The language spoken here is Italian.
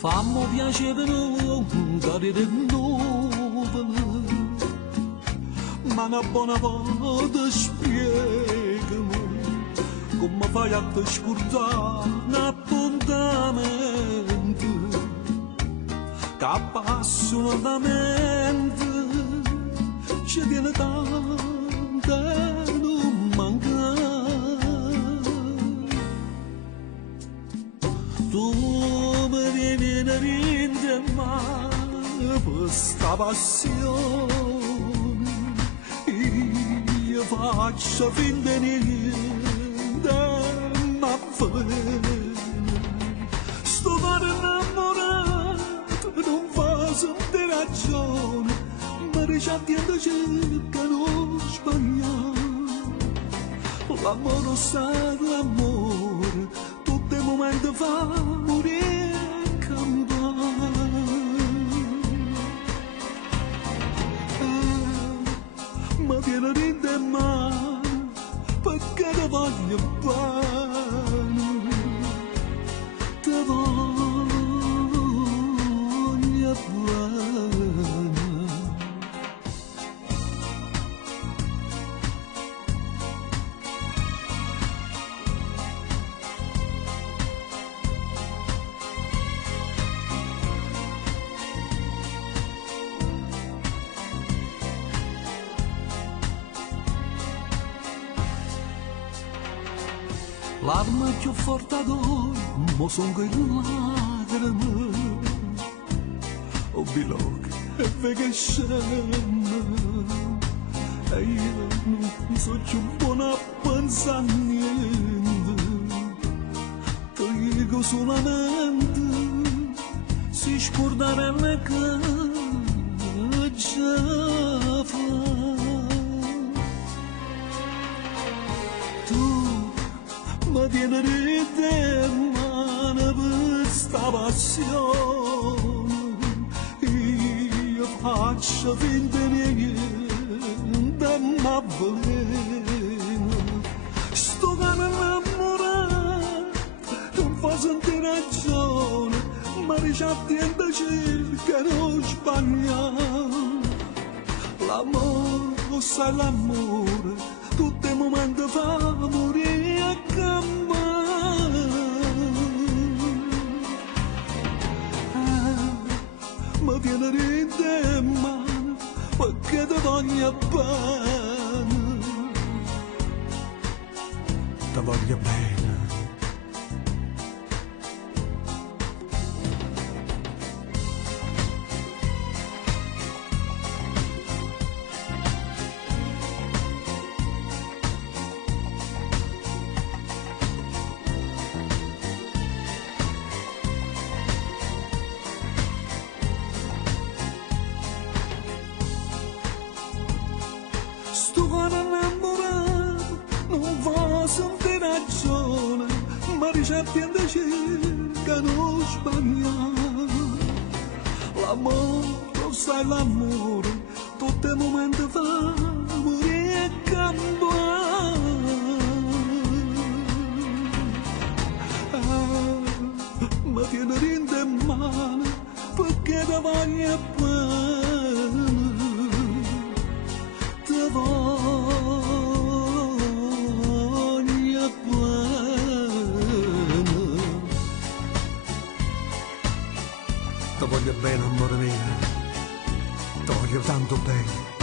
Fammi piacere non dare del nuovo, ma una buona volta spiegami come fai a te scordare un appuntamento che appassionatamente ci tiene tanto a non mancare. Tu mi vieni a rintemare questa passione, io faccio finta di niente, ma bene. Sto cuore innamorato non fa sentire ragione, ma ricattiendo cerca non sbagliare. L'amore sa l'amore, tutti i momenti fa morire e campare. Ma tieni rinde in mano perché ti voglio bene, ti voglio bene. L'arma più forte d'oro, mo son che lacrime, o bilog e vega scema, e io non so più buona a pensare niente, ti dico solamente, si scordare le che già fa. Ma tieni rete in mano questa passione, io faccio finta di niente, ma veleno. Sto cane innamorato non fa sentire ragione, ma ricattiendo cerca non sbagliare. L'amore, sai l'amore, tutti i momenti fa morire a campare. Ma tieni rinde in mano perché ti voglio bene, ti voglio bene. Sto cuore innamorato non fa sentire ragione, ma ricattiendo cerca non sbagliare. L'amore, sai l'amore, tutti i momenti fa morire e cambiare. Ma tieni rinde in mano perché ti voglio bene, ti voglio bene. Ti voglio bene, amore mio, ti voglio tanto bene.